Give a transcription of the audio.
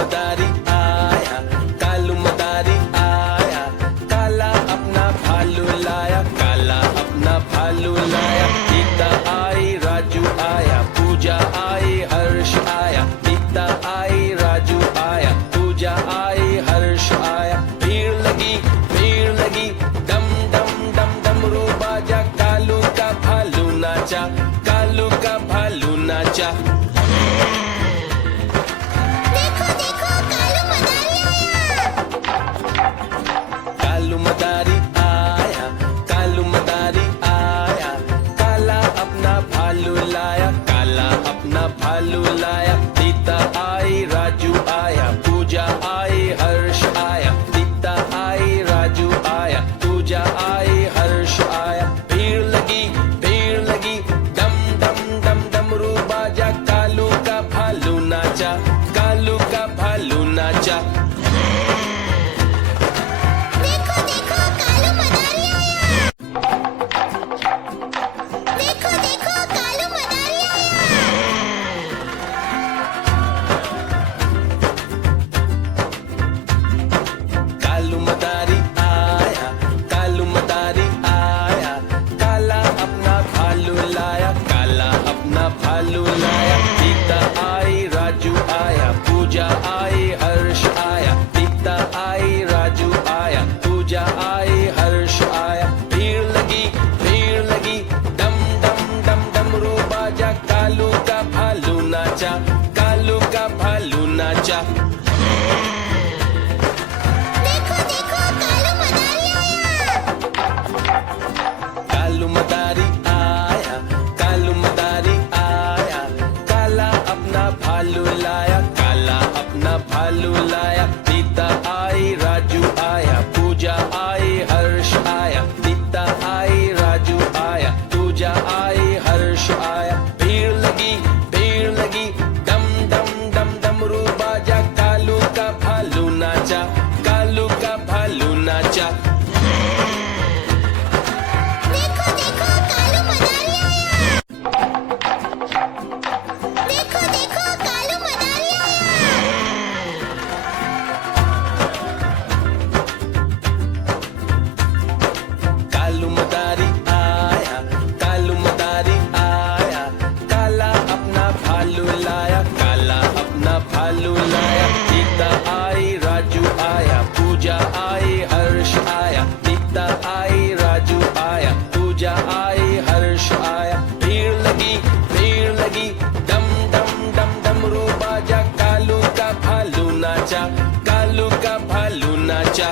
मदारी आया, कालू मदारी आया, काला अपना भालू लाया, काला अपना भालू लाया। गीता आई, राजू आया, पूजा आई, हर्ष आया। गीता आई, राजू आया, पूजा आई, हर्ष आया। भीड़ लगी, डम डम डम डमरू बाजा, कालू का भालू नाचा, कालू का भालू नाचा। कालू मदारी आया, कालू मदारी आया, काला अपना भालू लाया, काला अपना भालू लाया। गीता आई, राजू आया, पूजा आई, हर्ष आया। गीता आई, राजू आया, पूजा आई, हर्ष आया। भीड़ लगी, डम डम डम डमरू बाजा, कालू का भालू नाचा, कालू का भालू नाचा। कालू मदारी आया, कालू मदारी आया, काला अपना भालू लाया, काला अपना भालू लाया। गीता आई, राजू आया, पूजा आई, हर्ष आया। गीता आई, राजू आया, पूजा आई, हर्ष आया। भीड़ लगी, डम डम डम डमरू बाजा, कालू का भालू नाचा, कालू का भालू नाचा। कालू मदारी आया, कालू मदारी आया, काला अपना भालू लाया, काला अपना भालू लाया। गीता आई, राजू आया, पूजा आई, हर्ष आया। गीता आई, राजू आया, पूजा आई, हर्ष आया। भीड़ लगी, डम डम डम डमरू बाजा, कालू का भालू नाचा, कालू का भालू नाचा। कालू मदारी आया, कालू मदारी आया, काला अपना भालू लाया, काला अपना भालू लाया। गीता आई, राजू आया, पूजा आई, हर्ष आया। गीता आई, राजू आया, पूजा आई, हर्ष आया। भीड़ लगी, डम डम डम डमरू बाजा, कालू का भालू नाचा, कालू का भालू नाचा।